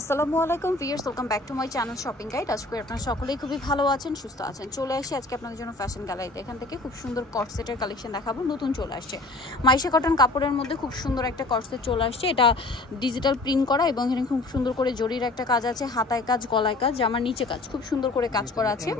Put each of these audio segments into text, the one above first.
আসসালামু আলাইকুম viewers, welcome back to my channel shopping guide. আজকে আপনারা সকলেই খুবই ভালো আছেন, সুস্থ আছেন। চলে আসি আজকে আপনাদের জন্য ফ্যাশন গ্যালারিতে। এখান থেকে খুব সুন্দর কটসেটের কালেকশন দেখাবো। নতুন চলে আসছে মাইশা কটন কাপড়ের মধ্যে খুব সুন্দর একটা কটসেট চলে আসছে। এটা ডিজিটাল প্রিন্ট করা এবং এখানে খুব সুন্দর করে জরির একটা কাজ আছে, হাতায় কাজ, গলায় কাজ, জামার নিচে কাজ, খুব সুন্দর করে কাজ করা আছে,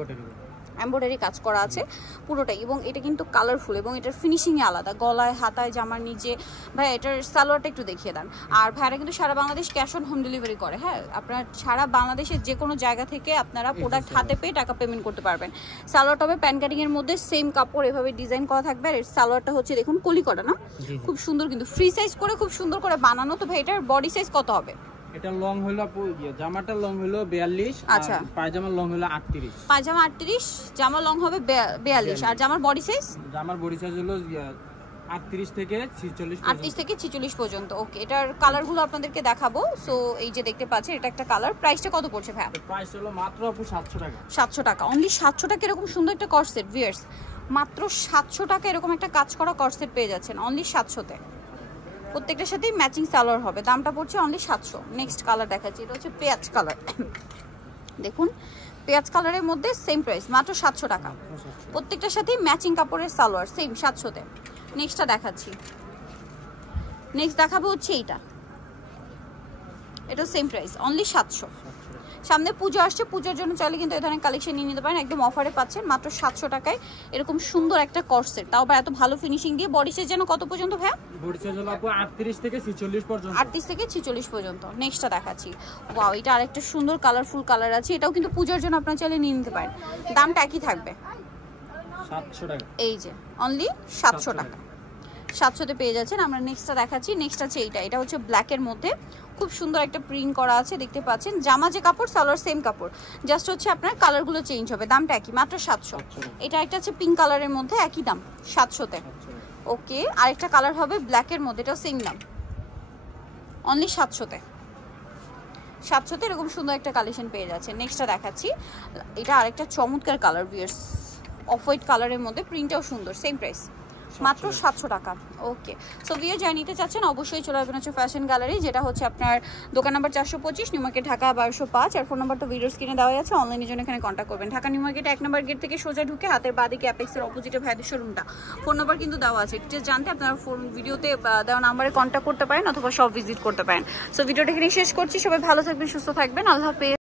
এমব্রয়ডারি কাজ করা আছে পুরোটাই। এবং এটা কিন্তু কালারফুল এবং এটার ফিনিশিংয়ে আলাদা, গলায়, হাতায়, জামার নিচে। ভাই এটার সালোয়ারটা একটু দেখিয়ে দেন। আর ভাইরা কিন্তু সারা Bangladesh cash on home delivery করে। হ্যাঁ, আপনার সারা বাংলাদেশের যে কোনো জায়গা থেকে আপনারা প্রোডাক্ট হাতে পেয়ে টাকা পেমেন্ট করতে পারবেন। সালোয়ারটা হবে প্যান কাটিংয়ের মধ্যে, সেম কাপড় এভাবে ডিজাইন করা থাকবে। আর সালোয়ারটা হচ্ছে দেখুন কলি করা, না খুব সুন্দর, কিন্তু ফ্রি সাইজ করে খুব সুন্দর করে বানানো। তো ভাই এটার বডি সাইজ কত হবে? এটা লং হলো জামাটা লং হলো 42, আচ্ছা, আর পায়জামা লং হলো 38। পায়জামা 38, জামা লং হবে 42। আর জামার বডি সাইজ? জামার বডি সাইজ হলো 38 থেকে 46, 38 থেকে 46 পর্যন্ত। ওকে, এটার কালারগুলো আপনাদেরকে দেখাবো। সো এই যে দেখতে পাচ্ছেন, এটা একটা কালার। প্রাইসটা কত পড়ছে ভাই? প্রাইস হলো মাত্র 700 টাকা। 700 টাকা, অনলি 700 টাকা। এরকম সুন্দর একটা কর্সেট ভিউয়ার্স, মাত্র 700 টাকা এরকম একটা কাজ করা কর্সেট পেয়ে যাচ্ছেন অনলি 700 তে। প্রত্যেকটার সাথেই ম্যাচিং সালোয়ার হবে। দামটা পড়ছে অনলি 700। নেক্সট কালার দেখাচ্ছি, এটা হচ্ছে পেঁয়াজ কালার। দেখুন পেঁয়াজ কালারের মধ্যে সেম প্রাইস, মাত্র 700 টাকা। প্রত্যেকটার সাথেই ম্যাচিং কাপড়ের সালোয়ার, সেম 700 তে। নেক্সটটা দেখাচ্ছি, নেক্সট দেখাবো হচ্ছে এইটা, এটা সেম প্রাইস অনলি 700। সামনে পুজো আসছে, পুজোর জন্য চাইলে কিন্তু এই ধরনের কালেকশন নিয়ে নিতে পারেন, একদম অফারে পাচ্ছেন মাত্র 700 টাকায় এরকম সুন্দর একটা কর্সেট, তাও আবার এত ভালো ফিনিশিং দিয়ে। বডি সাইজ যেন কত পর্যন্ত ভাই? বডি সাইজ হলো আপু 38 থেকে 46 পর্যন্ত। 38 থেকে 46 পর্যন্ত। নেক্সটটা দেখাচ্ছি, ওয়াও, এটা আরেকটা সুন্দর কালারফুল কালার আছে। এটাও কিন্তু পূজার জন্য আপনারা চাইলে নিয়ে নিতে পারেন। দামটা একই থাকবে 700 টাকা। এই যে অনলি 700 টাকা, 700 তে পেয়ে যাচ্ছেন। আমরা নেক্সটটা দেখাচ্ছি, নেক্সট আছে এইটা, এটা হচ্ছে ব্ল্যাকের মধ্যে খুব সুন্দর একটা প্রিন্ট করা আছে, দেখতে পাচ্ছেন। জামা যে কাপড়, সালোয়ার সেম কাপড়, জাস্ট হচ্ছে আপনার কালারগুলো চেঞ্জ হবে। দামটা একই, মাত্র 700। এটা একটা আছে পিঙ্ক কালারের মধ্যে, একই দাম 700 তে। ওকে, আরেকটা কালার হবে ব্ল্যাকের মধ্যে, এটাও সেম দাম অনলি 700 তে। 700 তে এরকম সুন্দর একটা কালেকশন পেয়ে যাচ্ছে। নেক্সটটা দেখাচ্ছি, এটা আরেকটা চমৎকার কালার ভিউয়ার্স, অফ হোয়াইট কালারের মধ্যে, প্রিন্টটাও সুন্দর, সেম প্রাইস মাত্র 700 টাকা। ওকে, সো ভিডিও যারা নিতে চাচ্ছেন অবশ্যই চলে আসবেন হচ্ছে ফ্যাশন গ্যালারি, যেটা হচ্ছে আপনার দোকান নাম্বার 425, নিউ মার্কেট, ঢাকা 1205। আর ফোন নাম্বার তো ভিডিওর স্ক্রিনে দেওয়া আছে, অনলাইনের জন্য এখানে কন্ট্যাক্ট করবেন। ঢাকা নিউ মার্কেট 1 নম্বর গেট থেকে সোজা ঢুকে হাতের বাঁদিকে অ্যাপেক্সের অপোজিটে ভাইদের শোরুমটা। ফোন নাম্বার কিন্তু দেওয়া আছে, একটু জানতে আপনারা ফোন ভিডিওতে দেওয়া নাম্বারে কন্ট্যাক্ট করতে পারেন অথবা সব ভিজিট করতে পারেন। সো ভিডিওটা এখানে শেষ করছি। সবাই ভালো থাকবেন, সুস্থ থাকবেন, আল্লাহ হাফেজ।